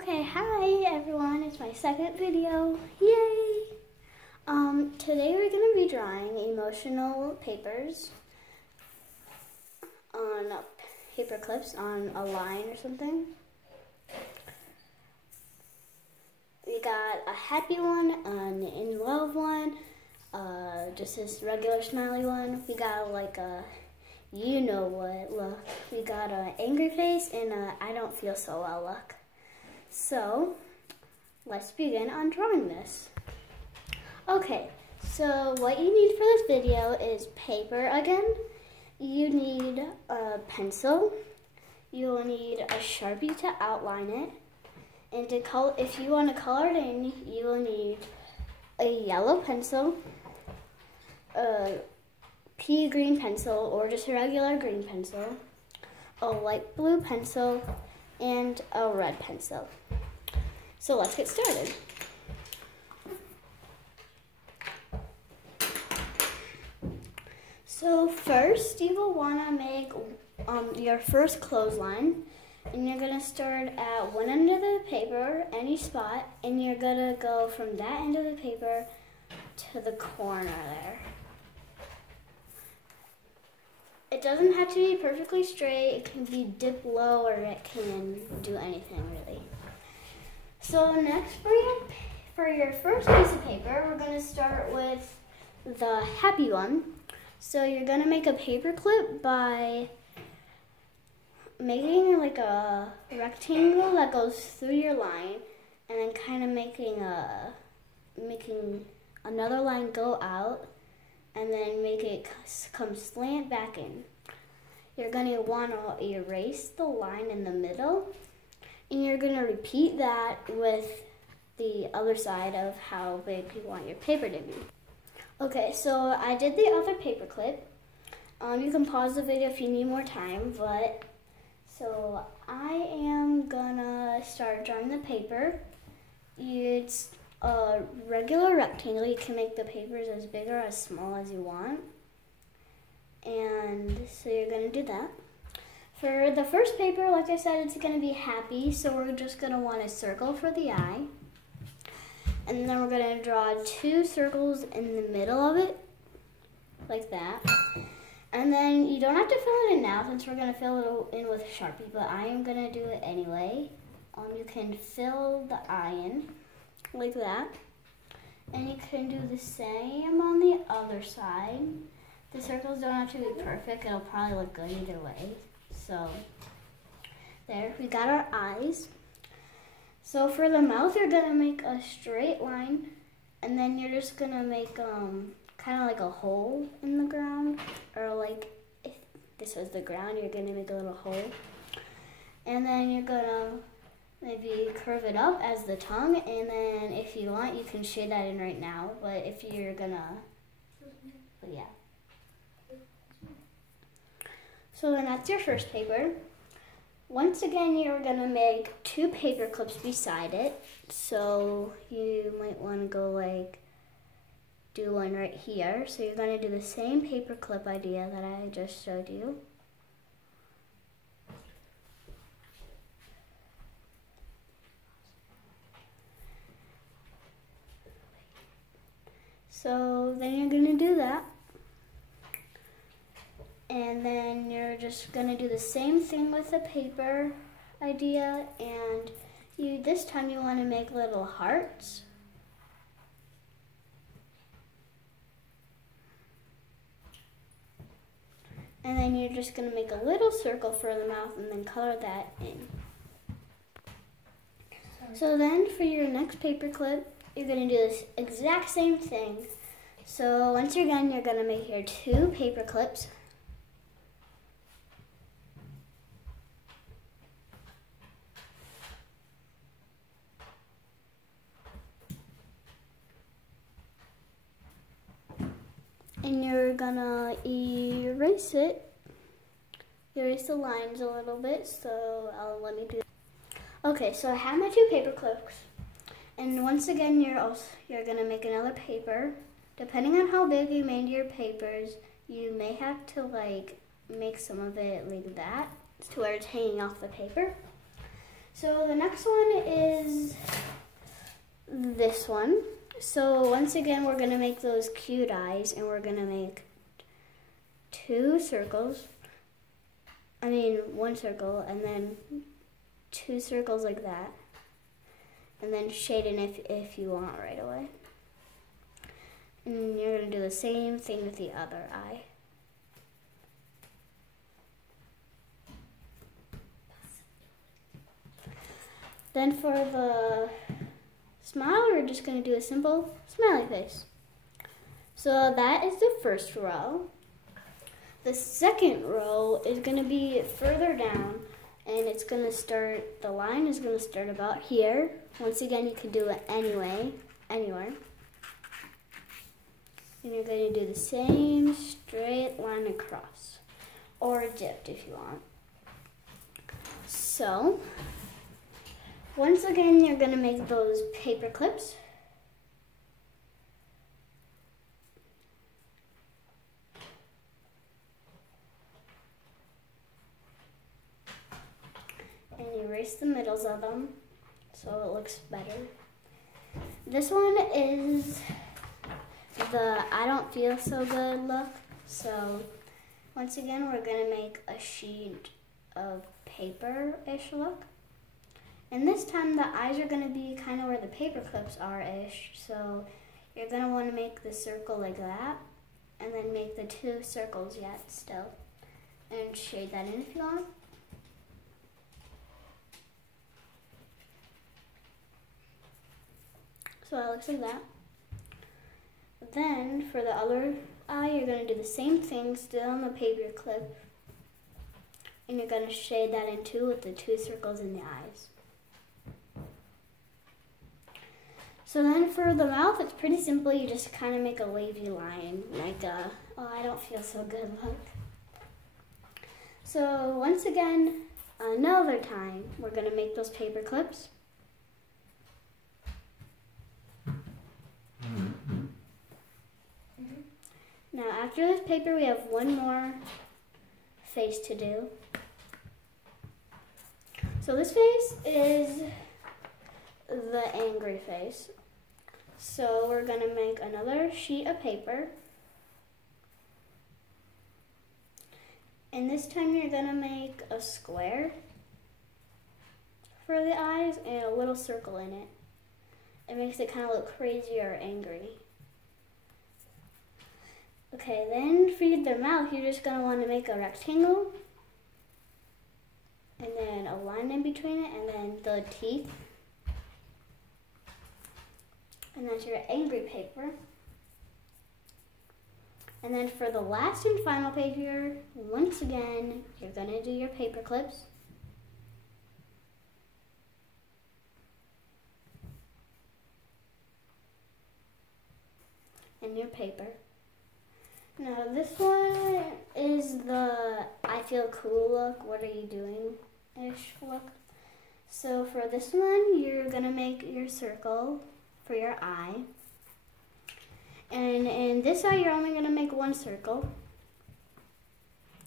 Okay, hi everyone, it's my second video, yay! Today we're going to be drawing emotional papers on paper clips on a line or something. We got a happy one, an in love one, just this regular smiley one. We got like a you know what look. We got an angry face and a I don't feel so well look. So, let's begin on drawing this. Okay, so what you need for this video is paper again. You need a pencil. You'll need a Sharpie to outline it. And to color, if you want to color it in, you will need a yellow pencil, a pea green pencil, or just a regular green pencil, a light blue pencil, and a red pencil. So let's get started. So first you will want to make your first clothesline, and you're going to start at one end of the paper, any spot, and you're going to go from that end of the paper to the corner there. It doesn't have to be perfectly straight, it can be dip low or it can do anything really. So next for your first piece of paper, we're going to start with the happy one. So you're going to make a paper clip by making like a rectangle that goes through your line and then kind of making another line go out and then make it come slant back in. You're going to want to erase the line in the middle, and you're going to repeat that with the other side of how big you want your paper to be. Okay, so I did the other paper clip. You can pause the video if you need more time, so I am gonna start drawing the paper. It's a regular rectangle. You can make the papers as big or as small as you want. And so you're gonna do that. For the first paper, like I said, it's gonna be happy, so we're just gonna want a circle for the eye. And then we're gonna draw 2 circles in the middle of it, like that. And then you don't have to fill it in now since we're gonna fill it in with Sharpie, but I am gonna do it anyway. You can fill the eye in, like that. And you can do the same on the other side. The circles don't have to be perfect, it'll probably look good either way. So, there, we got our eyes. So for the mouth, you're gonna make a straight line, and then you're just gonna make kind of like a hole in the ground, or like if this was the ground, you're gonna make a little hole. And then you're gonna maybe curve it up as the tongue, and then if you want, you can shade that in right now, but if you're gonna, but yeah. So then that's your first paper. Once again, you're gonna make 2 paper clips beside it. So you might wanna go like, do one right here. So you're gonna do the same paper clip idea that I just showed you. So then you're gonna do that. And then you're just gonna do the same thing with the paper idea, and this time you wanna make little hearts. And then you're just gonna make a little circle for the mouth and then color that in. So then for your next paper clip, you're gonna do this exact same thing. So once you're done, you're gonna make your 2 paper clips. And you're gonna erase the lines a little bit, so let me do that. Okay, so I have my 2 paper clips, and once again you're gonna make another paper. Depending on how big you made your papers, you may have to like make some of it like that to where it's hanging off the paper. So the next one is this one. So once again, we're gonna make those cute eyes, and we're gonna make two circles. I mean, one circle, and then two circles like that. And then shade in if you want right away. And you're gonna do the same thing with the other eye. Then for the smile, we're just going to do a simple smiley face. So that is the first row. The second row is going to be further down, and it's going to start, the line is going to start about here. Once again, you can do it anywhere. And you're going to do the same straight line across, or dipped if you want. So, once again, you're going to make those paper clips. And erase the middles of them so it looks better. This one is the I don't feel so good look. So, once again, we're going to make a sheet of paper-ish look. And this time the eyes are going to be kind of where the paper clips are-ish. So you're going to want to make the circle like that. And then make the two circles yet still. And shade that in if you want. So that looks like that. Then for the other eye, you're going to do the same thing, still on the paper clip. And you're going to shade that in too with the two circles in the eyes. So then for the mouth, it's pretty simple. You just kind of make a wavy line, like a, oh, I don't feel so good look. So once again, another time, we're going to make those paper clips. Now after this paper, we have one more face to do. So this face is the angry face. So we're going to make another sheet of paper. And this time you're going to make a square for the eyes and a little circle in it. It makes it kind of look crazy or angry. Okay, then for the mouth, you're just going to want to make a rectangle. And then a line in between it, and then the teeth. And that's your angry paper. And then for the last and final paper, once again, you're going to do your paper clips. And your paper. Now this one is the I feel cool look, what are you doing-ish look. So for this one, you're going to make your circle for your eye. And in this eye, you're only going to make one circle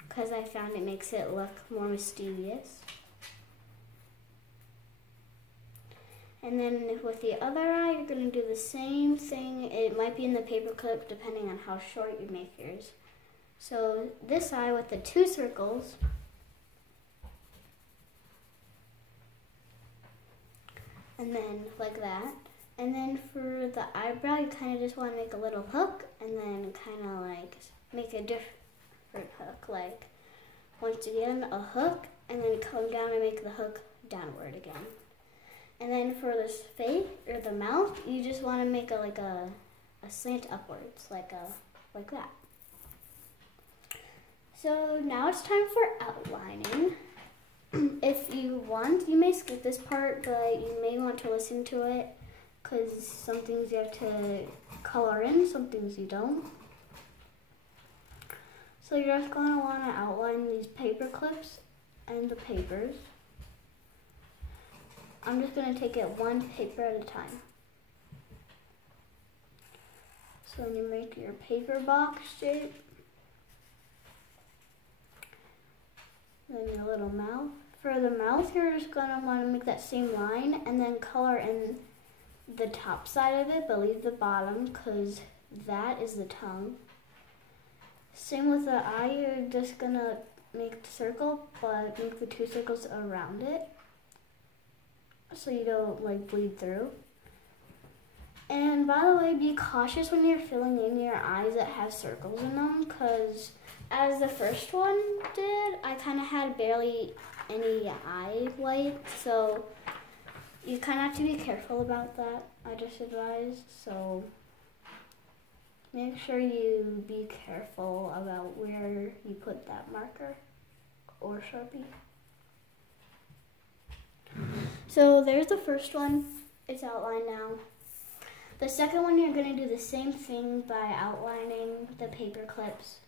because I found it makes it look more mysterious. And then with the other eye, you're going to do the same thing. It might be in the paper clip depending on how short you make yours. So this eye with the two circles. And then like that. And then for the eyebrow, you kind of just want to make a little hook and then kind of like make a different hook. Like once again, a hook and then come down and make the hook downward again. And then for this face or the mouth, you just want to make a slant upwards, like that. So now it's time for outlining. If you want, you may skip this part, but you may want to listen to it because some things you have to color in, some things you don't. So you're just going to want to outline these paper clips and the papers. I'm just going to take it one paper at a time. So when you make your paper box shape, then your little mouth For the mouth, you're just gonna wanna make that same line and then color in the top side of it, but leave the bottom because that is the tongue. Same with the eye, you're just gonna make the circle, but make the 2 circles around it so you don't like bleed through. And by the way, be cautious when you're filling in your eyes that have circles in them, because as the first one did, I kind of had barely any eye white, so you kind of have to be careful about that, I just advise. So make sure you be careful about where you put that marker or Sharpie. So there's the first one, it's outlined now. The second one, you're going to do the same thing by outlining the paper clips.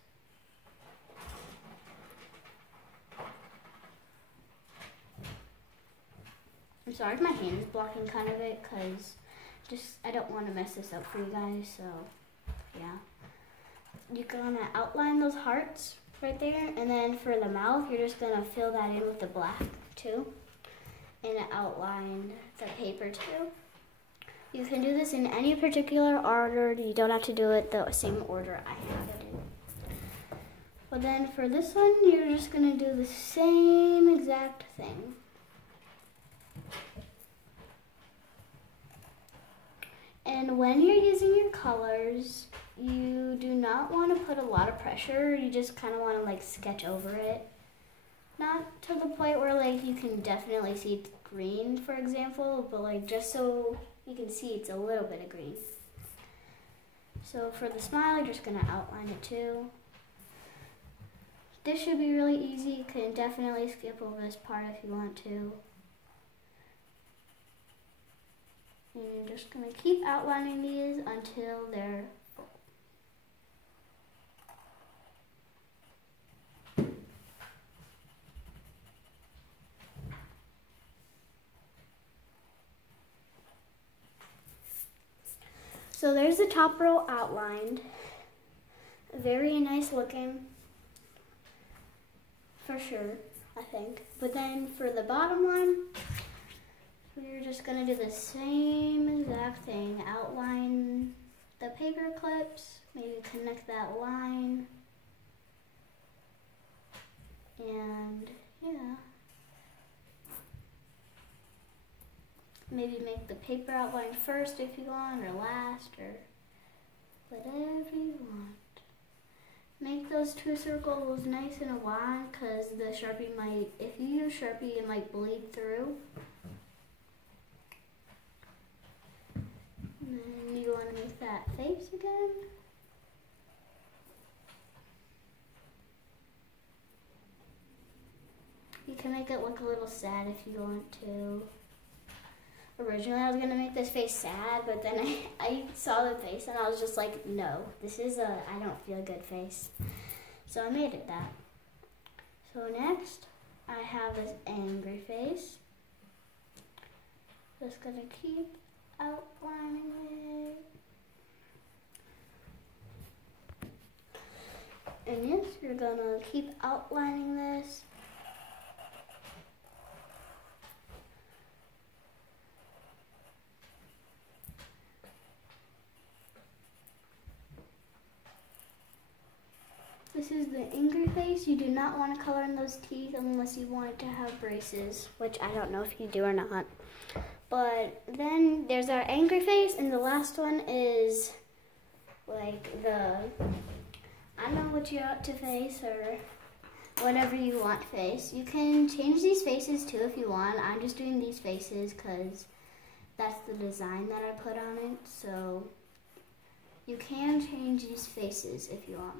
I'm sorry if my hand is blocking kind of it, because I don't want to mess this up for you guys, so yeah. You're going to outline those hearts right there, and then for the mouth, you're just going to fill that in with the black too, and outline the paper too. You can do this in any particular order. You don't have to do it the same order I have it in. But then for this one, you're just going to do the same exact thing. And when you're using your colors, you do not want to put a lot of pressure. You just kind of want to like sketch over it. Not to the point where like you can definitely see it's green, for example, but like just so you can see it's a little bit of green. So for the smile, you're just going to outline it too. This should be really easy. You can definitely skip over this part if you want to. And you're just going to keep outlining these until they're full. So there's the top row outlined. Very nice looking, for sure, I think. But then for the bottom one, we're just gonna do the same exact thing. Outline the paper clips, maybe connect that line, and yeah. Maybe make the paper outline first if you want, or last, or whatever you want. Make those 2 circles nice and wide, because the Sharpie might, if you use Sharpie, it might bleed through. And then you want to make that face again. You can make it look a little sad if you want to. Originally, I was going to make this face sad, but then I saw the face and I was just like, no, this is I don't feel good face. So I made it that. So next, I have this angry face. Just going to keep outlining it. And yes, you're going to keep outlining this. This is the angry face. You do not want to color in those teeth unless you want it to have braces, which I don't know if you do or not. But then there's our angry face, and the last one is like the, I don't know what you're up to face, or whatever you want face. You can change these faces too if you want. I'm just doing these faces because that's the design that I put on it. So you can change these faces if you want.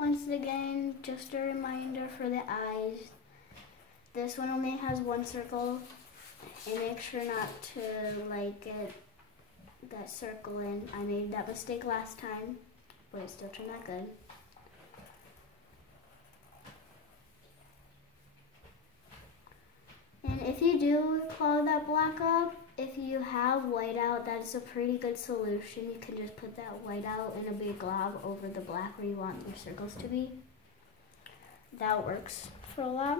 Once again, just a reminder for the eyes. This one only has 1 circle, and make sure not to like get that circle in. I made that mistake last time, but it still turned out good. And if you do color that black up, if you have whiteout, that's a pretty good solution. You can just put that whiteout in a big glob over the black where you want your circles to be. That works for a lot.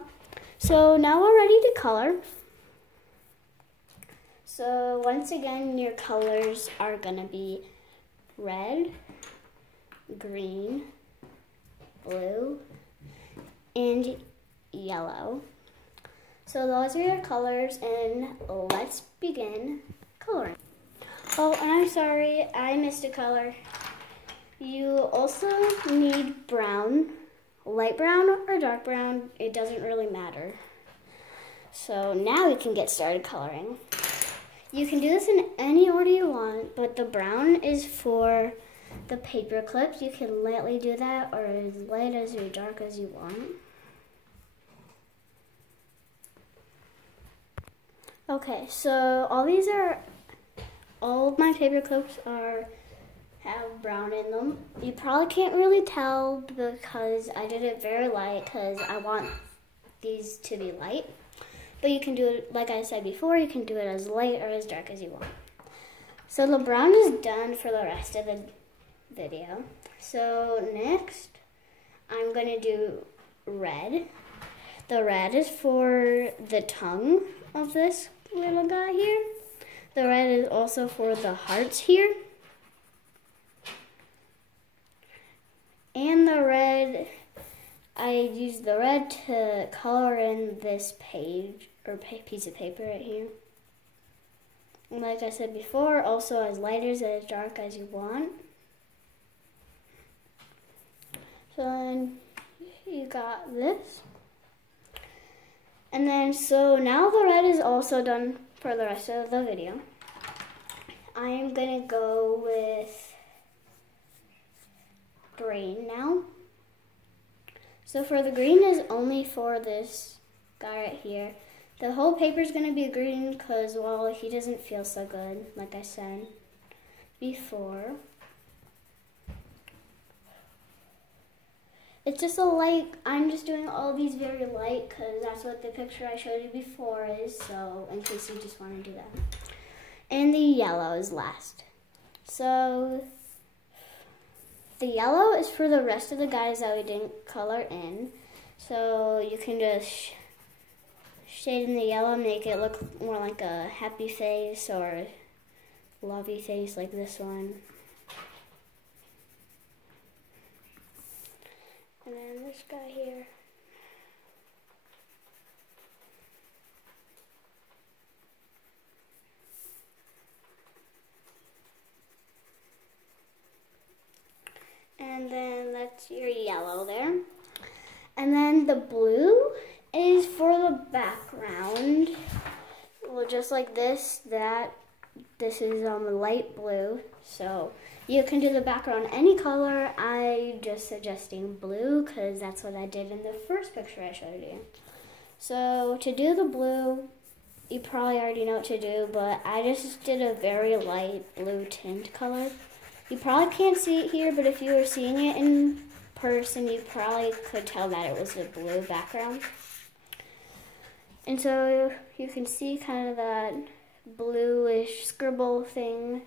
So now we're ready to color. So once again, your colors are gonna be red, green, blue, and yellow. So those are your colors, and let's begin coloring. Oh, and I'm sorry, I missed a color. You also need brown, light brown or dark brown, it doesn't really matter. So now we can get started coloring. You can do this in any order you want, but the brown is for the paper clips. You can lightly do that or as light as or dark as you want. Okay, so all of my paper clips have brown in them. You probably can't really tell because I did it very light because I want these to be light. But you can do it, like I said before, you can do it as light or as dark as you want. So the brown is done for the rest of the video. So next, I'm gonna do red. The red is for the tongue of this little guy here. The red is also for the hearts here. And the red, I use the red to color in this page or piece of paper right here. And like I said before, also as light or as dark as you want. So then you got this. And then, so now the red is also done for the rest of the video. I am gonna go with green now. So for the green is only for this guy right here. The whole paper is gonna be green because, well, he doesn't feel so good, like I said before. It's just a light, I'm just doing all these very light because that's what the picture I showed you before is, so in case you just want to do that. And the yellow is last. So the yellow is for the rest of the guys that we didn't color in. So you can just shade in the yellow, make it look more like a happy face or lovey face like this one. And then this guy here. And then that's your yellow there. And then the blue is for the background. Well, just like this is light blue. So you can do the background any color. I'm just suggesting blue because that's what I did in the first picture I showed you. So to do the blue, you probably already know what to do, but I just did a very light blue tint color. You probably can't see it here, but if you were seeing it in person, you probably could tell that it was a blue background. And so you can see kind of that bluish scribble thing.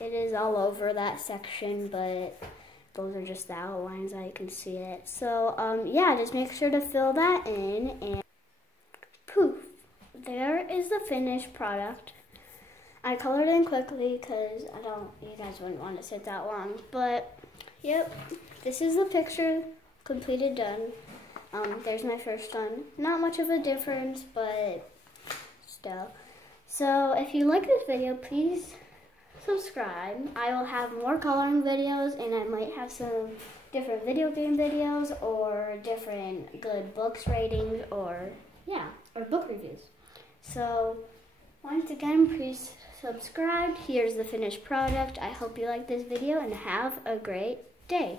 It is all over that section, but those are just the outlines that you can see it. So yeah, just make sure to fill that in, and poof, there is the finished product. I colored in quickly because you guys wouldn't want to sit that long, but yep, this is the picture completed done. There's my first one. Not much of a difference, but still. So if you like this video, please subscribe. I will have more coloring videos, and I might have some different video game videos or different good books ratings or book reviews. So once again, please subscribe. Here's the finished product. I hope you like this video and have a great day.